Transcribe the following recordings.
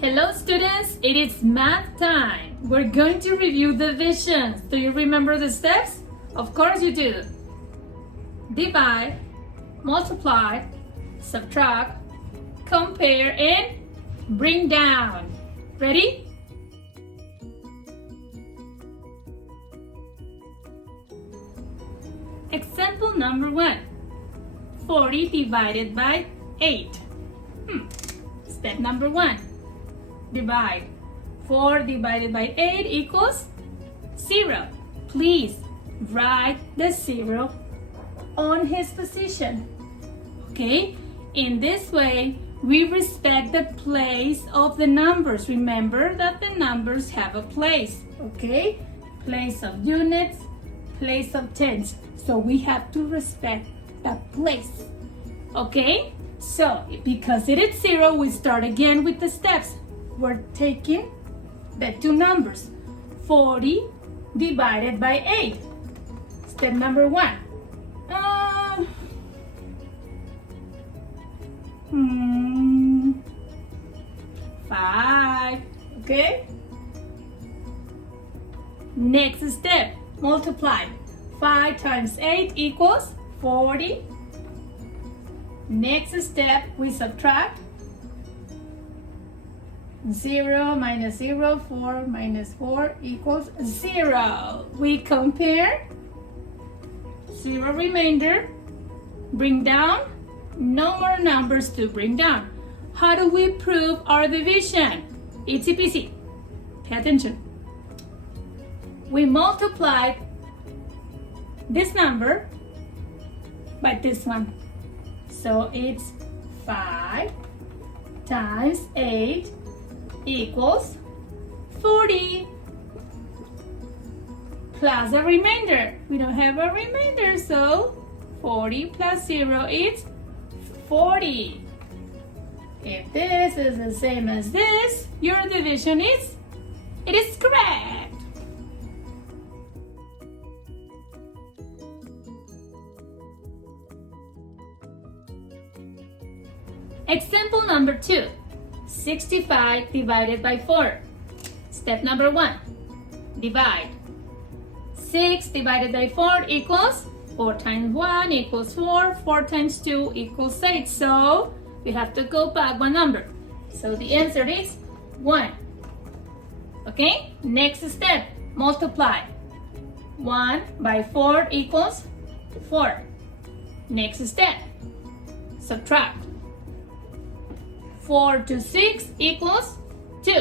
Hello students, it is math time. We're going to review divisions. Do you remember the steps? Of course you do. Divide, multiply, subtract, compare, and bring down. Ready? Example number 1. 40 divided by 8. Step number 1. Divide. 4 divided by 8 equals 0. Please write the 0 on his position. Okay? In this way, we respect the place of the numbers. Remember that the numbers have a place. Okay? Place of units, place of tens. So we have to respect that place. Okay? So, because it is 0, we start again with the steps. We're taking the two numbers. 40 divided by 8. Step number 1. 5. Okay? Next step, multiply. 5 times 8 equals 40. Next step, we subtract. 0 minus 0, 4 minus 4 equals 0. We compare. 0 remainder. Bring down. No more numbers to bring down. How do we prove our division? Itsy peasy. Pay attention. We multiply this number by this one. So it's 5 times 8 equals 40 plus a remainder. We don't have a remainder, so 40 plus 0 is 40. If this is the same as this, your division is correct. Example number 2. 65 divided by 4. Step number 1. Divide. 6 divided by 4 equals 4 times 1 equals 4. 4 times 2 equals 8. So we have to go back one number. So the answer is 1. Okay? Next step. Multiply. 1 by 4 equals 4. Next step. Subtract. 4 to 6 equals 2.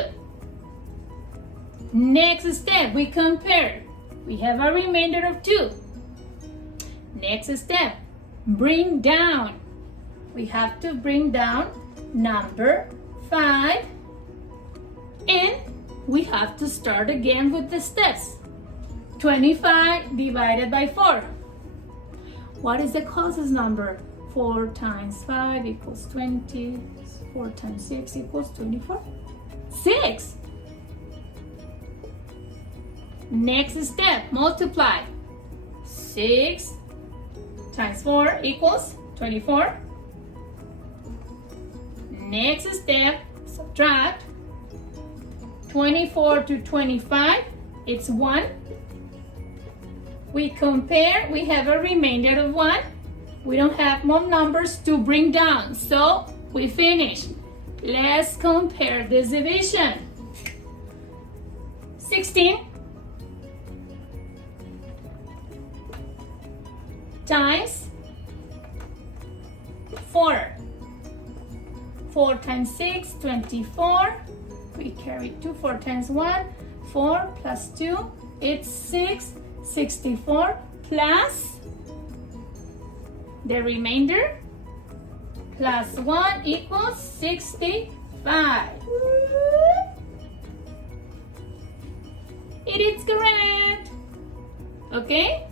Next step, we compare. We have a remainder of 2. Next step, bring down. We have to bring down number 5. And we have to start again with the steps. 25 divided by 4. What is the closest number? 4 times 5 equals 20. 4 times 6 equals 24. 6. Next step, multiply. 6 times 4 equals 24. Next step, subtract. 24 to 25, it's 1. We compare, we have a remainder of 1. We don't have more numbers to bring down, so we finish. Let's compare this division. 16 times 4. 4 times 6, 24. We carry 2. 4 times 1, 4 plus 2, it's 6. 64 plus the remainder plus 1 equals 65. It is correct. Okay?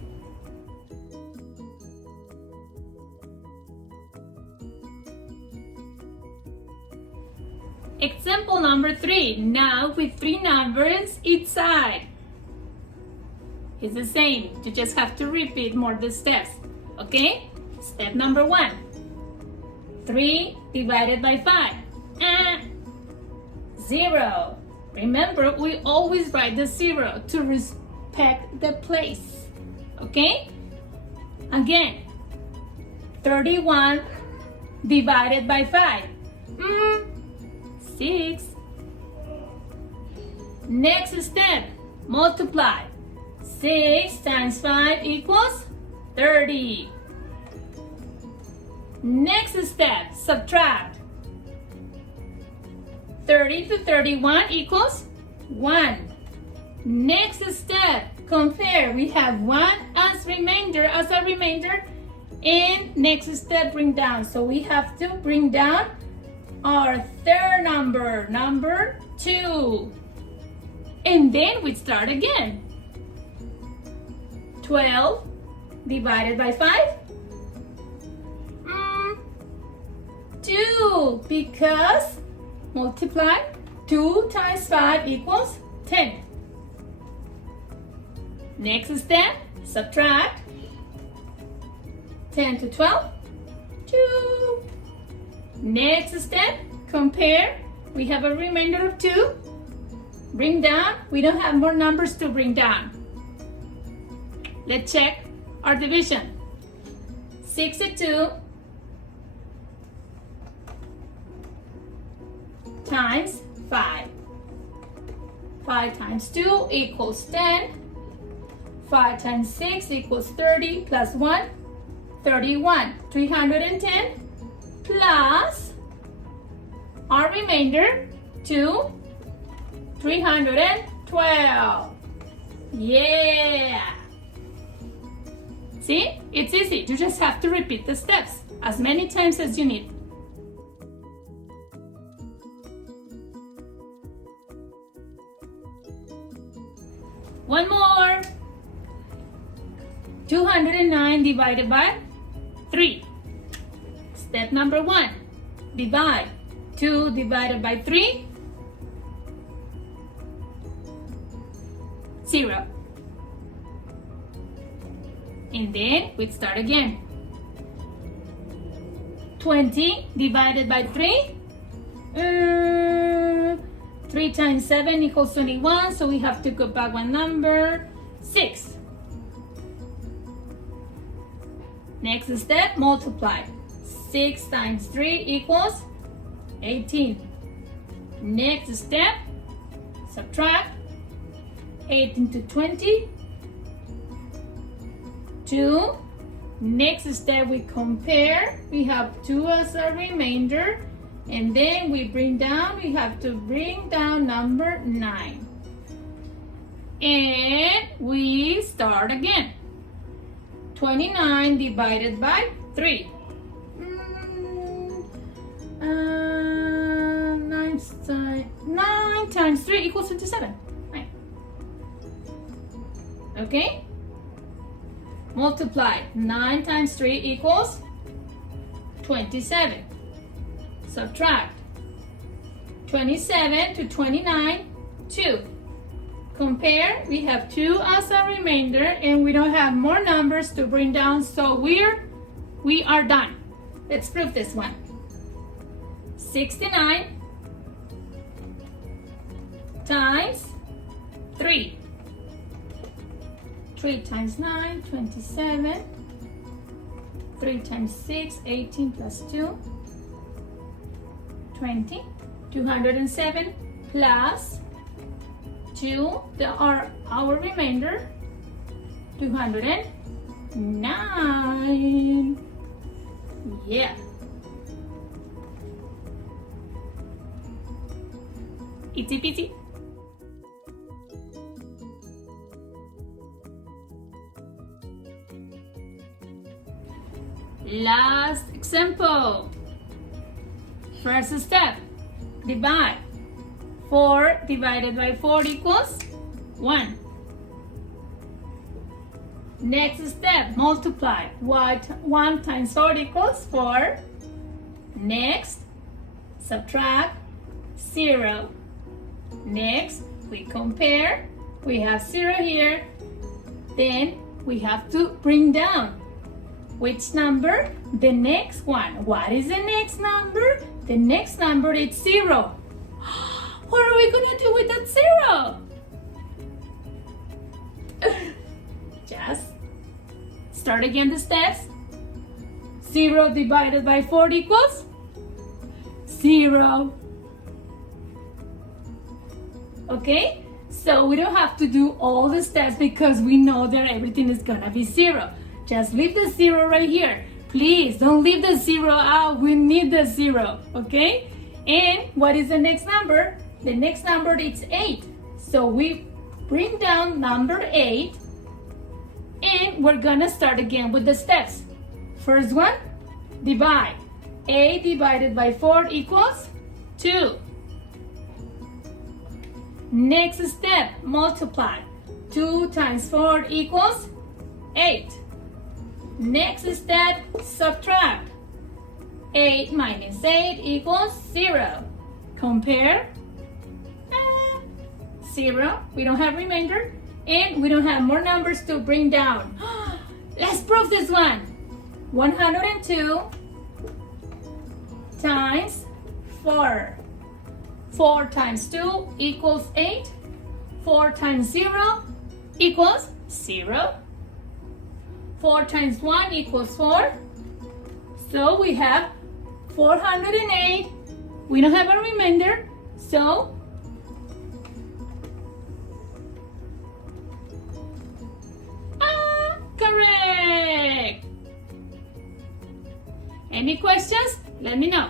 Example number 3. Now with 3 numbers each side. It's the same. You just have to repeat more the steps. Okay? Step number 1. 3 divided by 5. 0. Remember, we always write the 0 to respect the place. Okay? Again, 31 divided by 5. 6. Next step, multiply. 6 times 5 equals 30. Next step, subtract. 30 to 31 equals 1. Next step, compare. We have 1 as a remainder, and next step, bring down. So we have to bring down our third number, number 2. And then we start again. 12 divided by 5? 2, because multiply 2 times 5 equals 10. Next step, subtract. 10 to 12, 2. Next step, compare. We have a remainder of 2. Bring down. We don't have more numbers to bring down. Let's check our division. 62 times 5. 5 times 2 equals 10. 5 times 6 equals 30 plus 1, 31. 310 plus our remainder 2, 312. Yeah! See? It's easy. You just have to repeat the steps as many times as you need. One more. 209 divided by 3. Step number 1. Divide. 2 divided by 3. 0. And then we start again. 20 divided by 3. 3 times 7 equals 21, so we have to go back one number. 6. Next step, multiply. 6 times 3 equals 18. Next step, subtract. 18 to 20. 2. Next step, we compare. We have 2 as a remainder. And then we bring down, we have to bring down number 9. And we start again. 29 divided by 3. 9 times 3 equals 27. Right. Okay? Multiply. 9 times 3 equals 27. Subtract. 27 to 29, 2. Compare. We have 2 as a remainder and we don't have more numbers to bring down, so we are done. Let's prove this one. 69 times 3. 3 times 9, 27. 3 times 6, 18 plus 2. 20, 207 plus 2, our remainder, 209. Yeah. Itsy bitsy. Last example. First step, divide. 4 divided by 4 equals 1. Next step, multiply. 1 times 4 equals 4. Next, subtract 0. Next, we compare. We have 0 here. Then we have to bring down. Which number? The next one. What is the next number? The next number is 0. What are we gonna do with that 0? Just start again the steps. 0 divided by 4 equals 0. Okay? So we don't have to do all the steps because we know that everything is gonna be 0. Just leave the 0 right here. Please don't leave the 0 out. We need the 0. Okay? And what is the next number? The next number is 8. So we bring down number 8 and we're gonna start again with the steps. First one, divide. 8 divided by 4 equals 2. Next step, multiply. 2 times 4 equals 8. Next step, subtract. 8 minus 8 equals 0. Compare. 0. We don't have remainder. And we don't have more numbers to bring down. Let's prove this one. 102 times 4. 4 times 2 equals 8. 4 times 0 equals 0. 4 times 1 equals 4. So we have 408. We don't have a remainder. So correct. Any questions? Let me know.